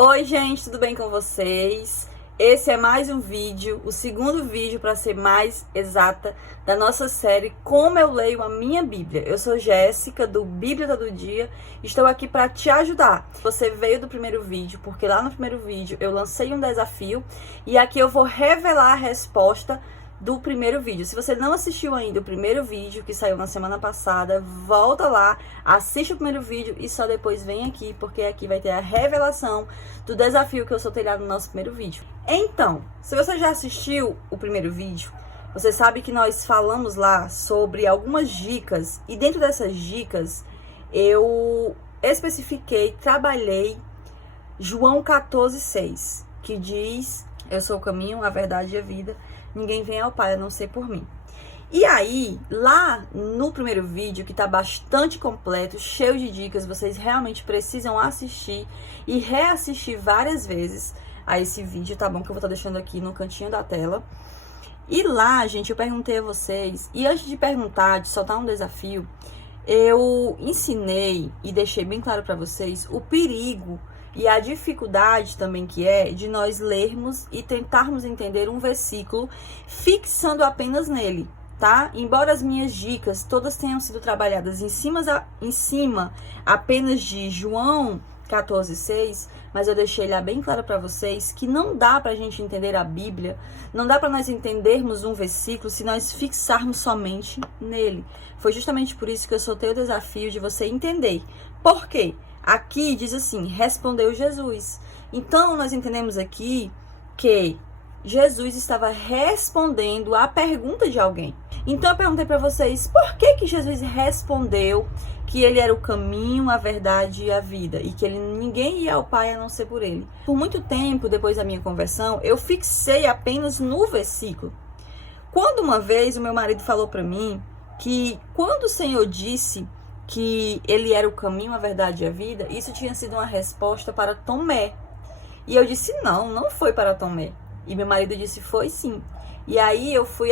Oi, gente, tudo bem com vocês? Esse é mais um vídeo, o segundo vídeo, para ser mais exata, da nossa série Como Eu Leio a Minha Bíblia. Eu sou Jéssica, do Bíblia Todo Dia, estou aqui para te ajudar. Você veio do primeiro vídeo, porque lá no primeiro vídeo eu lancei um desafio e aqui eu vou revelar a resposta do primeiro vídeo. Se você não assistiu ainda o primeiro vídeo que saiu na semana passada, volta lá, assiste o primeiro vídeo e só depois vem aqui, porque aqui vai ter a revelação do desafio que eu soltei lá no nosso primeiro vídeo. Então, se você já assistiu o primeiro vídeo, você sabe que nós falamos lá sobre algumas dicas, e dentro dessas dicas eu especifiquei, trabalhei João 14,6, que diz: eu sou o caminho, a verdade e a vida, ninguém vem ao Pai a não ser por mim. E aí, lá no primeiro vídeo, que tá bastante completo, cheio de dicas, vocês realmente precisam assistir e reassistir várias vezes a esse vídeo, tá bom? Que eu vou estar deixando aqui no cantinho da tela. E lá, gente, eu perguntei a vocês, e antes de perguntar, de soltar um desafio, eu ensinei e deixei bem claro para vocês o perigo e a dificuldade também que é de nós lermos e tentarmos entender um versículo fixando apenas nele, tá? Embora as minhas dicas todas tenham sido trabalhadas em cima apenas de João 14,6, mas eu deixei lá bem claro para vocês que não dá pra gente entender a Bíblia, não dá para nós entendermos um versículo se nós fixarmos somente nele. Foi justamente por isso que eu soltei o desafio de você entender. Por quê? Aqui diz assim: respondeu Jesus. Então, nós entendemos aqui que Jesus estava respondendo à pergunta de alguém. Então, eu perguntei para vocês, por que Jesus respondeu que ele era o caminho, a verdade e a vida, e que ninguém ia ao Pai a não ser por ele? Por muito tempo, depois da minha conversão, eu fixei apenas no versículo. Quando uma vez o meu marido falou para mim que quando o Senhor disse que ele era o caminho, a verdade e a vida, isso tinha sido uma resposta para Tomé. E eu disse, não foi para Tomé. E meu marido disse, foi sim. E aí eu fui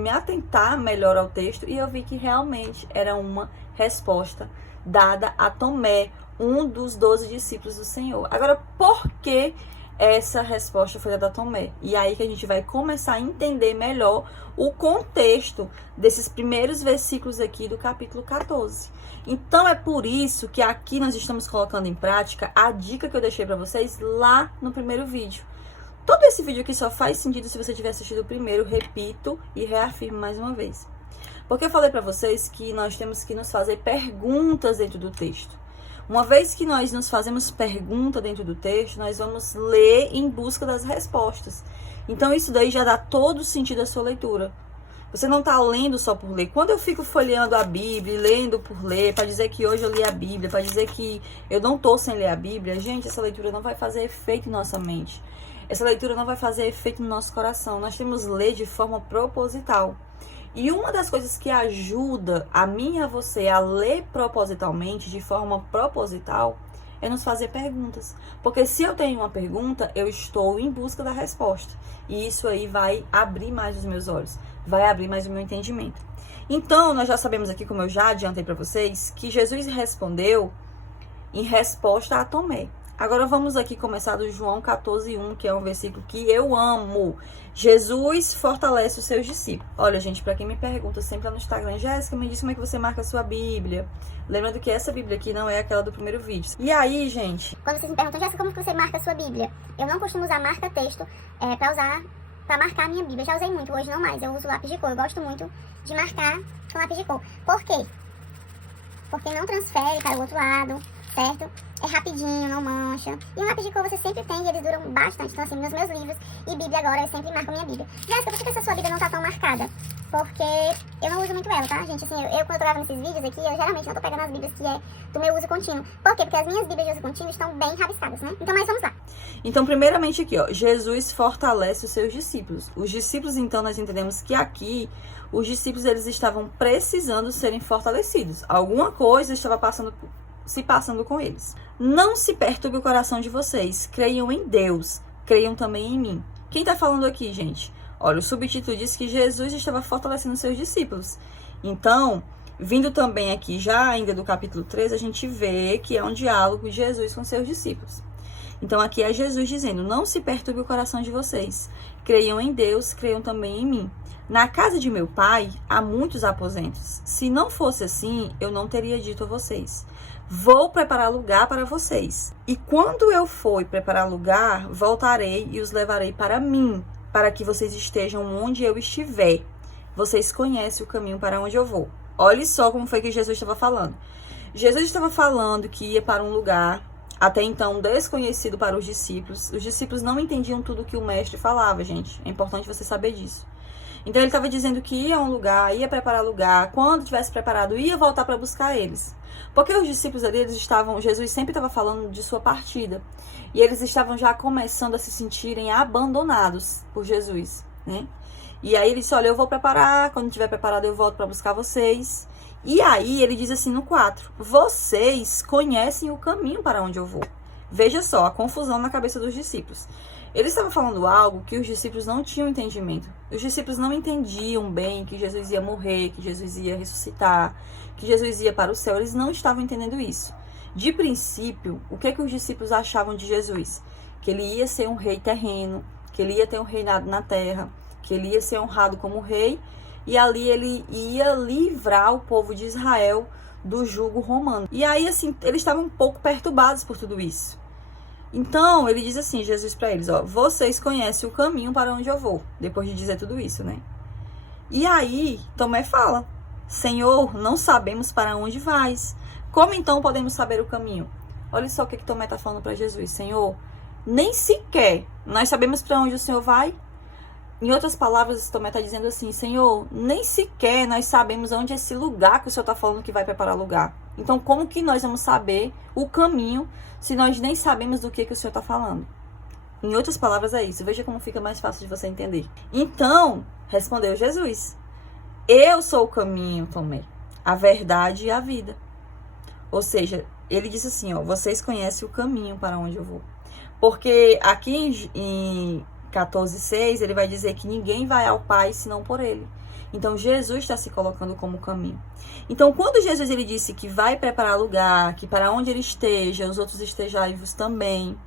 me atentar melhor ao texto e eu vi que realmente era uma resposta dada a Tomé, um dos 12 discípulos do Senhor. Agora, por que essa resposta foi dada a Tomé? E aí que a gente vai começar a entender melhor o contexto desses primeiros versículos aqui do capítulo 14. Então é por isso que aqui nós estamos colocando em prática a dica que eu deixei para vocês lá no primeiro vídeo. Todo esse vídeo aqui só faz sentido se você tiver assistido o primeiro, repito e reafirmo mais uma vez. Porque eu falei para vocês que nós temos que nos fazer perguntas dentro do texto. Uma vez que nós nos fazemos pergunta dentro do texto, nós vamos ler em busca das respostas. Então, isso daí já dá todo o sentido à sua leitura. Você não está lendo só por ler. Quando eu fico folheando a Bíblia, lendo por ler, para dizer que hoje eu li a Bíblia, para dizer que eu não estou sem ler a Bíblia, gente, essa leitura não vai fazer efeito em nossa mente. Essa leitura não vai fazer efeito no nosso coração. Nós temos que ler de forma proposital. E uma das coisas que ajuda a mim e a você a ler propositalmente, de forma proposital, é nos fazer perguntas. Porque se eu tenho uma pergunta, eu estou em busca da resposta. E isso aí vai abrir mais os meus olhos, vai abrir mais o meu entendimento. Então, nós já sabemos aqui, como eu já adiantei para vocês, que Jesus respondeu em resposta a Tomé. Agora vamos aqui começar do João 14,1, que é um versículo que eu amo. Jesus fortalece os seus discípulos. Olha, gente, para quem me pergunta sempre lá no Instagram, Jéssica, me diz como é que você marca a sua Bíblia. Lembrando que essa Bíblia aqui não é aquela do primeiro vídeo. E aí, gente? Quando vocês me perguntam, Jéssica, como que você marca a sua Bíblia? Eu não costumo usar marca-texto para marcar a minha Bíblia. Já usei muito, hoje não mais. Eu uso lápis de cor. Eu gosto muito de marcar com lápis de cor. Por quê? Porque não transfere para o outro lado, certo? É rapidinho, não mancha. E um lápis de cor você sempre tem e eles duram bastante. Então, assim, nos meus livros e Bíblia agora, eu sempre marco minha Bíblia. Jéssica, por que essa sua Bíblia não tá tão marcada? Porque eu não uso muito ela, tá, gente? Assim, eu quando eu tô gravando esses vídeos aqui, eu geralmente não tô pegando as Bíblias que é do meu uso contínuo. Por quê? Porque as minhas Bíblias de uso contínuo estão bem rabiscadas, né? Então, mas vamos lá. Então, primeiramente aqui, ó, Jesus fortalece os seus discípulos. Os discípulos, então, nós entendemos que aqui, os discípulos, eles estavam precisando serem fortalecidos. Alguma coisa estava se passando com eles. Não se perturbe o coração de vocês. Creiam em Deus. Creiam também em mim. Quem tá falando aqui, gente? Olha, o subtítulo diz que Jesus estava fortalecendo seus discípulos. Então, vindo também aqui, já ainda do capítulo 13, a gente vê que é um diálogo de Jesus com seus discípulos. Então aqui é Jesus dizendo, não se perturbe o coração de vocês. Creiam em Deus, creiam também em mim. Na casa de meu pai há muitos aposentos. Se não fosse assim, eu não teria dito a vocês. Vou preparar lugar para vocês. E quando eu for preparar lugar, voltarei e os levarei para mim, para que vocês estejam onde eu estiver. Vocês conhecem o caminho para onde eu vou. Olha só como foi que Jesus estava falando. Jesus estava falando que ia para um lugar, até então desconhecido para os discípulos. Os discípulos não entendiam tudo que o mestre falava, gente. É importante você saber disso. Então ele estava dizendo que ia a um lugar, ia preparar lugar, quando tivesse preparado, ia voltar para buscar eles. Porque os discípulos ali, Jesus sempre estava falando de sua partida. E eles estavam já começando a se sentirem abandonados por Jesus, né? E aí ele disse, olha, eu vou preparar, quando tiver preparado eu volto para buscar vocês. E aí ele diz assim no 4, vocês conhecem o caminho para onde eu vou. Veja só, a confusão na cabeça dos discípulos. Ele estava falando algo que os discípulos não tinham entendimento. Os discípulos não entendiam bem que Jesus ia morrer, que Jesus ia ressuscitar, que Jesus ia para o céu. Eles não estavam entendendo isso. De princípio, o que os discípulos achavam de Jesus? Que ele ia ser um rei terreno, que ele ia ter um reinado na terra, que ele ia ser honrado como rei, e ali ele ia livrar o povo de Israel do jugo romano. E aí, assim, eles estavam um pouco perturbados por tudo isso. Então, ele diz assim, Jesus para eles, ó, vocês conhecem o caminho para onde eu vou, depois de dizer tudo isso, né? E aí, Tomé fala, Senhor, não sabemos para onde vais. Como então podemos saber o caminho? Olha só o que Tomé está falando para Jesus, Senhor, nem sequer nós sabemos para onde o Senhor vai. Em outras palavras, Tomé está dizendo assim, Senhor, nem sequer nós sabemos onde é esse lugar que o Senhor está falando que vai preparar lugar. Então, como que nós vamos saber o caminho se nós nem sabemos do que o Senhor está falando? Em outras palavras, é isso. Veja como fica mais fácil de você entender. Então, respondeu Jesus, eu sou o caminho, Tomé, a verdade e a vida. Ou seja, ele disse assim, ó, vocês conhecem o caminho para onde eu vou. Porque aqui em 14:6, ele vai dizer que ninguém vai ao Pai senão por ele. Então, Jesus está se colocando como caminho. Então, quando Jesus ele disse que vai preparar lugar, que para onde ele esteja, os outros estejai-vos também,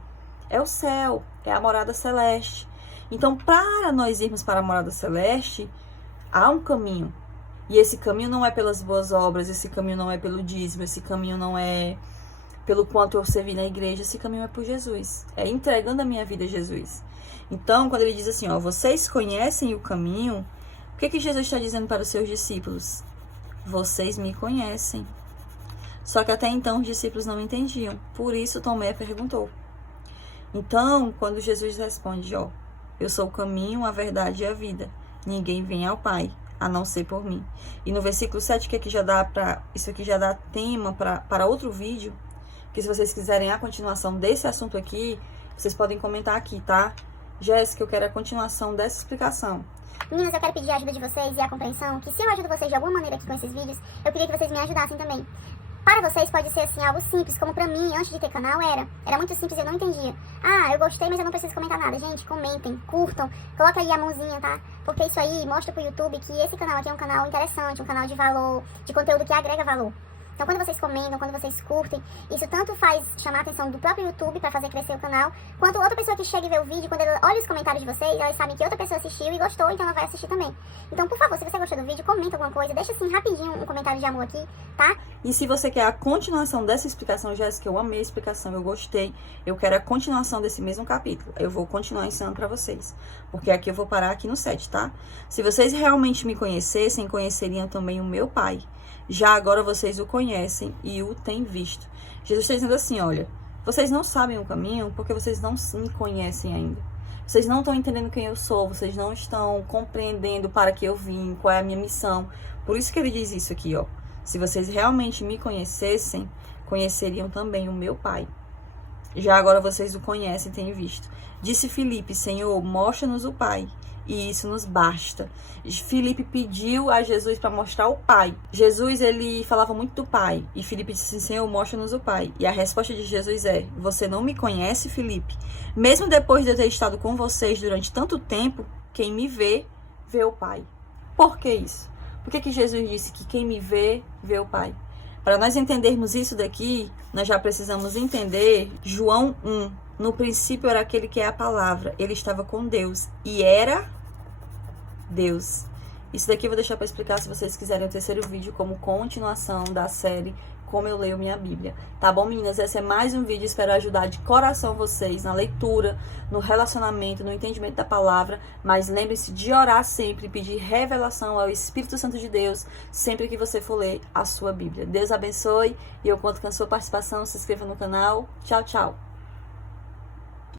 é o céu, é a morada celeste. Então, para nós irmos para a morada celeste, há um caminho. E esse caminho não é pelas boas obras, esse caminho não é pelo dízimo, esse caminho não é pelo quanto eu servi na igreja, esse caminho é por Jesus. É entregando a minha vida a Jesus. Então, quando ele diz assim, ó, vocês conhecem o caminho, o que Jesus está dizendo para os seus discípulos? Vocês me conhecem. Só que até então os discípulos não entendiam. Por isso Tomé perguntou. Então, quando Jesus responde, ó, eu sou o caminho, a verdade e a vida. Ninguém vem ao Pai, a não ser por mim. E no versículo 7, que aqui já dá isso aqui já dá tema para outro vídeo, que se vocês quiserem a continuação desse assunto aqui, vocês podem comentar aqui, tá? Jéssica, eu quero a continuação dessa explicação. Meninas, eu quero pedir a ajuda de vocês e a compreensão, que se eu ajudo vocês de alguma maneira aqui com esses vídeos, eu queria que vocês me ajudassem também. Para vocês pode ser assim, algo simples, como pra mim, antes de ter canal, era muito simples, eu não entendia. Ah, eu gostei, mas eu não preciso comentar nada. Gente, comentem, curtam, coloca aí a mãozinha, tá? Porque isso aí mostra pro YouTube que esse canal aqui é um canal interessante, um canal de valor, de conteúdo que agrega valor. Então, quando vocês comentam, quando vocês curtem, isso tanto faz chamar a atenção do próprio YouTube para fazer crescer o canal, quanto outra pessoa que chega e vê o vídeo, quando ela olha os comentários de vocês, elas sabem que outra pessoa assistiu e gostou, então ela vai assistir também. Então, por favor, se você gostou do vídeo, comenta alguma coisa, deixa assim rapidinho um comentário de amor aqui, tá? E se você quer a continuação dessa explicação, Jéssica, eu amei a explicação, eu gostei, eu quero a continuação desse mesmo capítulo. Eu vou continuar ensinando para vocês, porque aqui eu vou parar aqui no 7, tá? Se vocês realmente me conhecessem, conheceriam também o meu Pai. Já agora vocês o conhecem e o têm visto. Jesus está dizendo assim, olha, vocês não sabem o caminho porque vocês não me conhecem ainda. Vocês não estão entendendo quem eu sou, vocês não estão compreendendo para que eu vim, qual é a minha missão. Por isso que ele diz isso aqui, ó. Se vocês realmente me conhecessem, conheceriam também o meu Pai. Já agora vocês o conhecem e têm visto. Disse Filipe, Senhor, mostra-nos o Pai. E isso nos basta. Filipe pediu a Jesus para mostrar o Pai. Jesus, ele falava muito do Pai. E Filipe disse assim, Senhor, mostra-nos o Pai. E a resposta de Jesus é, você não me conhece, Filipe? Mesmo depois de eu ter estado com vocês durante tanto tempo, quem me vê, vê o Pai. Por que isso? Por que Jesus disse que quem me vê, vê o Pai? Para nós entendermos isso daqui, nós já precisamos entender João 1, No princípio era aquele que é a palavra. Ele estava com Deus e era Deus. Isso daqui eu vou deixar para explicar se vocês quiserem o terceiro vídeo como continuação da série Como Eu Leio Minha Bíblia. Tá bom, meninas? Esse é mais um vídeo. Espero ajudar de coração vocês na leitura, no relacionamento, no entendimento da palavra. Mas lembre-se de orar sempre, pedir revelação ao Espírito Santo de Deus sempre que você for ler a sua Bíblia. Deus abençoe e eu conto com a sua participação. Se inscreva no canal. Tchau, tchau.